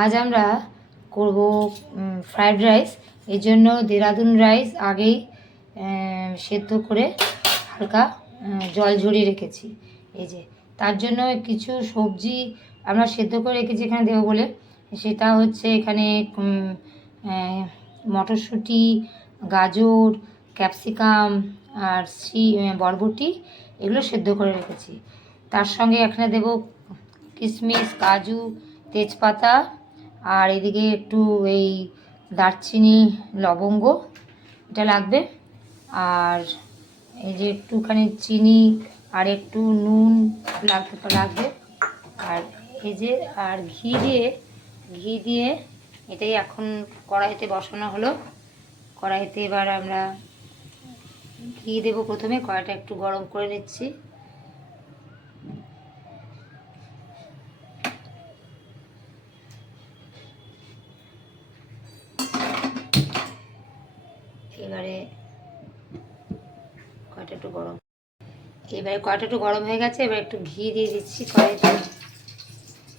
আজ আমরা করব ফ্রাইড রাইস এর জন্য দেরাদুন রাইস আগেই সেদ্ধ করে হালকা জল ঝরিয়ে রেখেছি। এই যে, তার জন্য কিছু সবজি আমরা সেদ্ধ করে রেখেছি এখানে দেবো বলে। সেটা হচ্ছে এখানে মটরশুঁটি, গাজর, ক্যাপসিকাম আর সি বরবটি, এগুলো সেদ্ধ করে রেখেছি। তার সঙ্গে এখানে দেব কিশমিশ, কাজু, তেজপাতা আর এদিকে একটু এই দারচিনি, লবঙ্গ এটা লাগবে। আর এই যে একটুখানি চিনি আর একটু নুন লাগতে লাগবে। আর এই যে, আর ঘি দিয়ে ঘি দিয়ে এটাই এখন কড়াইতে বসানো হলো। কড়াইতে এবার আমরা ঘি দেবো প্রথমে, কড়াইটা একটু গরম করে নিচ্ছি। এবারে কড়াইটা একটু গরম। এবারে কয়টা একটু গরম হয়ে গেছে, এবার একটু ঘি দিয়ে দিচ্ছি কড়াইতে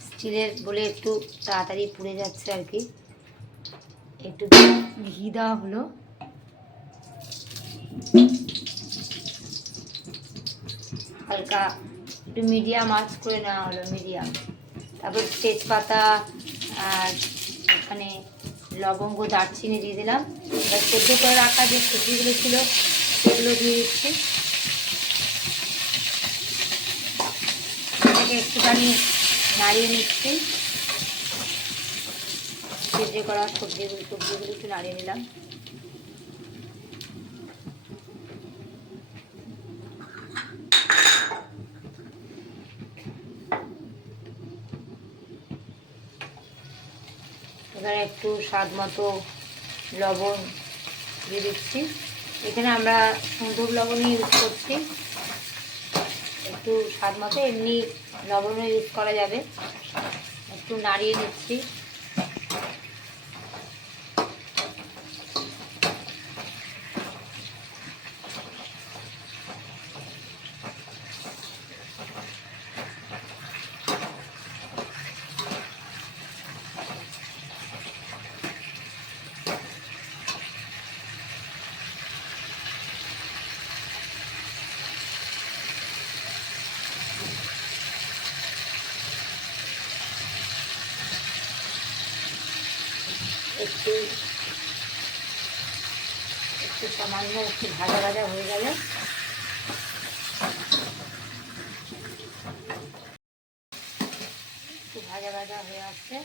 স্টিলের বলে একটু তাড়াতাড়ি পুড়ে যাচ্ছে আর কি। একটু ঘি দেওয়া হলো। হালকা একটু মিডিয়াম আঁচ করে নেওয়া হলো, মিডিয়াম। তারপর তেজপাতা আর এখানে লবঙ্গ, দারচিনি দিয়ে দিলাম। এবার সেদ্ধ করে রাখা যে সবজিগুলো ছিল, সেগুলো দিয়ে দিচ্ছি। এটাকে একটুখানি নাড়িয়ে নিচ্ছি। সেদ্ধ করা সবজিগুলো সবজিগুলো একটু নাড়িয়ে নিলাম। এবার একটু স্বাদ মতো লবণ দিয়ে দিচ্ছি। এখানে আমরা সুন্দর লবণই ইউজ করছি। একটু স্বাদ মতো, এমনি লবণও ইউজ করা যাবে। একটু নাড়িয়ে নিচ্ছি। একটু একটু সামান্য একটু ভাজা ভাজা হয়ে গেলে একটু ভাজা ভাজা হয়ে আসছে।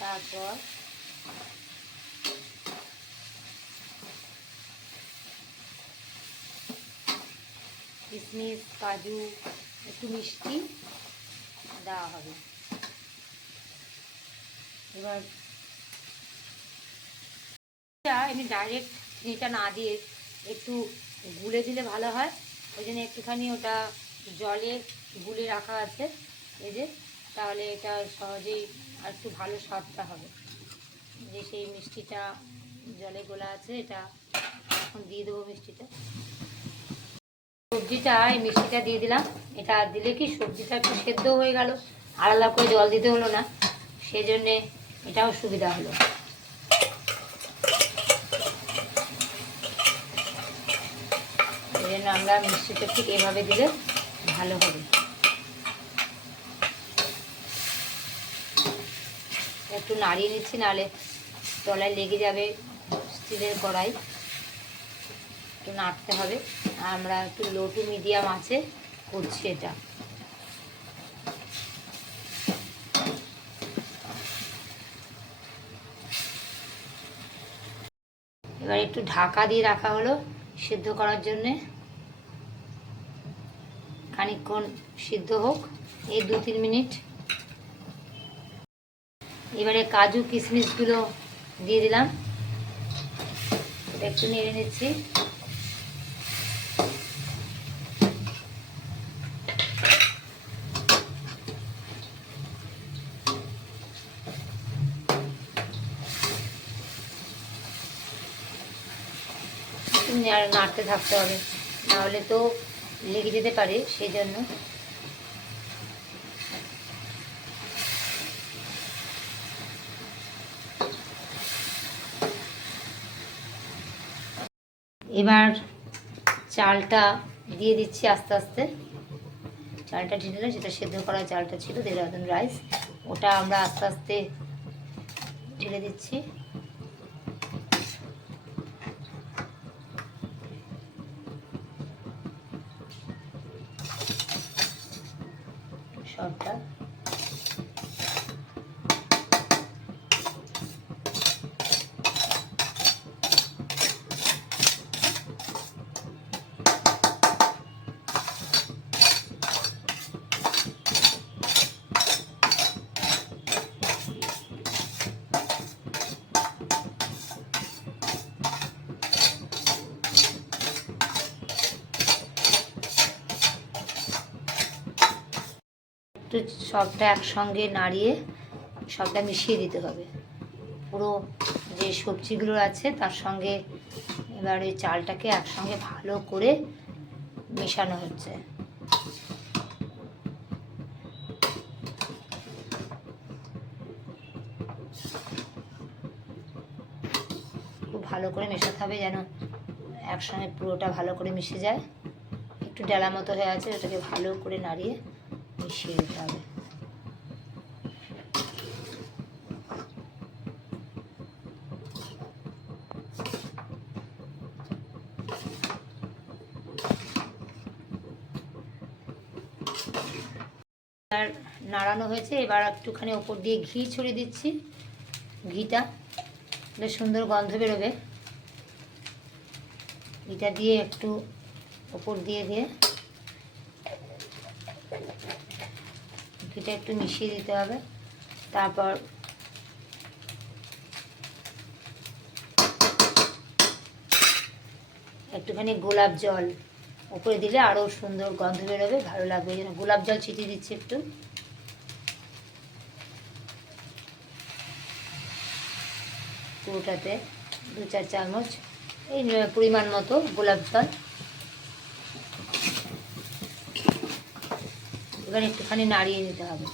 তারপর কিশমিশ কাজু, একটু মিষ্টি দেওয়া হবে। এবার এটা আমি ডাইরেক্ট চিনিটা না দিয়ে একটু গুলে দিলে ভালো হয়। ওই জন্য একটুখানি ওটা জলে গুলে রাখা আছে। এই যে, তাহলে এটা সহজেই আর একটু ভালো স্বাদটা হবে। যে সেই মিষ্টিটা জলে গোলা আছে, এটা এখন দিয়ে দেবো মিষ্টিটা। সবজিটা, এই মিষ্টিটা দিয়ে দিলাম। এটা দিলে কি সবজিটা একটু সেদ্ধ হয়ে গেল। আলাদা করে জল দিতে হলো না। সেই জন্যে এটাও সুবিধা হলো এই জন্য আমরা মিষ্টিটা ঠিক এভাবে দিলে ভালো হবে। একটু নাড়িয়ে নিচ্ছি, নাহলে তলায় লেগে যাবে স্টিলের কড়াই। একটু নাড়তে হবে। আমরা একটু লো টু মিডিয়াম আছে, করছি এটা। এবার একটু ঢাকা দিয়ে রাখা হলো, সিদ্ধ করার জন্যে। খানিকক্ষণ সিদ্ধ হোক, এই দু তিন মিনিট। এবারে কাজু কিশমিশগুলো দিয়ে দিলাম। একটু নেড়ে নিচ্ছি। নাড়তে থাকতে হবে। নাহলে তো লেগে যেতে পারে সেই জন্য এবার চালটা দিয়ে দিচ্ছি আস্তে আস্তে। চালটা ঢেলে যেটা সেদ্ধ করা চালটা ছিল দেড় রাইস। ওটা আমরা আস্তে আস্তে ঢেলে দিচ্ছি। সবটা একটু সবটা একসঙ্গে নাড়িয়ে সবটা মিশিয়ে দিতে হবে। পুরো যে সবজিগুলো আছে তার সঙ্গে এবার ওই চালটাকে একসঙ্গে ভালো করে মেশানো হচ্ছে। খুব ভালো করে মেশাতে হবে যেন একসঙ্গে পুরোটা ভালো করে মিশে যায়। একটু ডেলা মতো হয়ে আছে, ওটাকে ভালো করে নাড়িয়ে মিশিয়ে দিতে হবে। আর নাড়ানো হয়েছে। এবার একটুখানি ওপর দিয়ে ঘি ছড়িয়ে দিচ্ছি। ঘিটা বেশ সুন্দর গন্ধ বেরোবে। ঘিটা দিয়ে একটু ওপর দিয়ে দিয়ে ঘিটা একটু মিশিয়ে দিতে হবে। তারপর একটুখানি গোলাপ জল উপরে দিলে আরও সুন্দর গন্ধ বেরোবে, ভালো লাগবে। এই জন্য গোলাপ জল ছিটিয়ে দিচ্ছি একটু। পুরোটাতে দু চার চামচ, এই পরিমাণ মতো গোলাপ জল। এবার একটুখানি নাড়িয়ে নিতে হবে।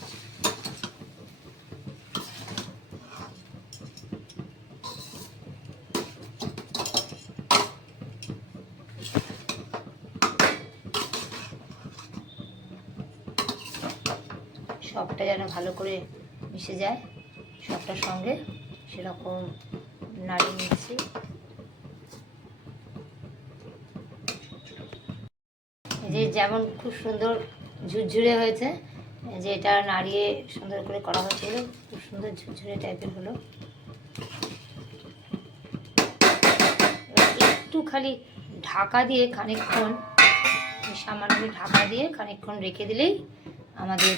সবটা যেন ভালো করে মিশে যায় সবটার সঙ্গে সেরকম নাড়িয়ে নিচ্ছি। যে যেমন খুব সুন্দর ঝুরঝুরে হয়েছে যে এটা নাড়িয়ে সুন্দর করে করা হয়েছিল খুব সুন্দর ঝুরঝুরে টাইপের হলো। একটু খালি ঢাকা দিয়ে খানিকক্ষণ, সামান্য ঢাকা দিয়ে খানিকক্ষণ রেখে দিলেই আমাদের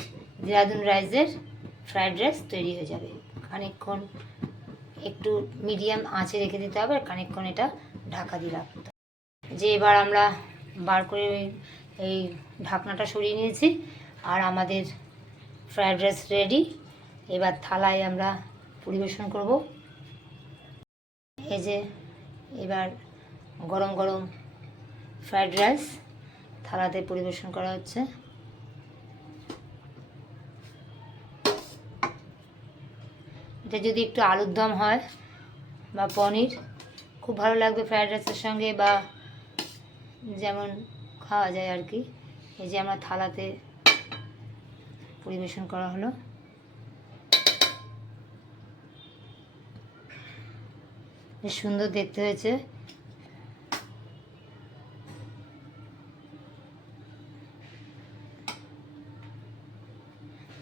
দেরাদুন রাইসের ফ্রায়েড রাইস তৈরি হয়ে যাবে। খানিকক্ষণ একটু মিডিয়াম আঁচে রেখে দিতে হবে আর খানিকক্ষণ এটা ঢাকা দিয়ে রাখতে। যে এবার আমরা বার করে এই ঢাকনাটা সরিয়ে নিয়েছি আর আমাদের ফ্রায়েড রাইস রেডি এবার থালায় আমরা পরিবেশন করব। এই যে এবার গরম গরম ফ্রায়েড রাইস থালাতে পরিবেশন করা হচ্ছে। এটা যদি একটু আলুর দম হয় বা পনির, খুব ভালো লাগবে ফ্রায়েড রাইসের সঙ্গে বা যেমন খাওয়া যায় আর কি। এই যে আমার থালাতে পরিবেশন করা হলো। বেশ সুন্দর দেখতে হয়েছে।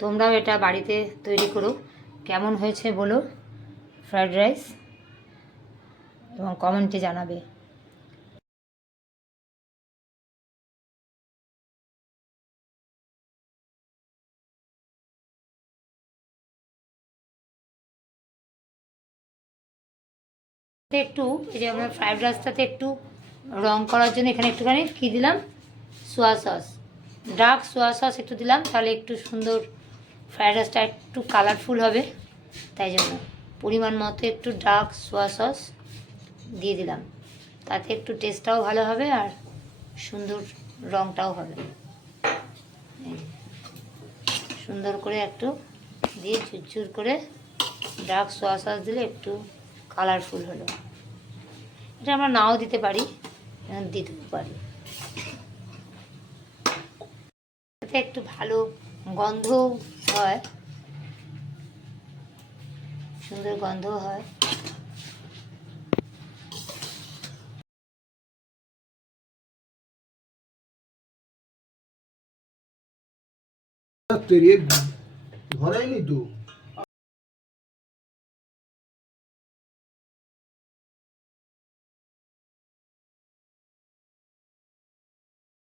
তোমরাও এটা বাড়িতে তৈরি করো। কেমন হয়েছে বলো? Fried rice? এবং কমেন্টে জানাবে। একটু, এই যে আমরা ফ্রায়েড রাইসটাতে একটু রং করার জন্য এখানে একটুখানি কী দিলাম? Soya sauce. Dark soya sauce একটু দিলাম, তাহলে একটু সুন্দর ফ্রায়েড রাইসটা একটু কালারফুল হবে, তাই জন্য পরিমাণ মতো একটু ডার্ক সোয়া সস দিয়ে দিলাম। তাতে একটু টেস্টটাও ভালো হবে আর সুন্দর রংটাও হবে। সুন্দর করে একটু দিয়ে ঝুরঝুর করে ডার্ক সোয়া সস দিলে একটু কালারফুল হলো। এটা আমরা নাও দিতে পারি দিতেও পারি। একটু ভালো গন্ধ হয়। সুন্দর গন্ধ হয়। তৈরি ধরাইনি তো?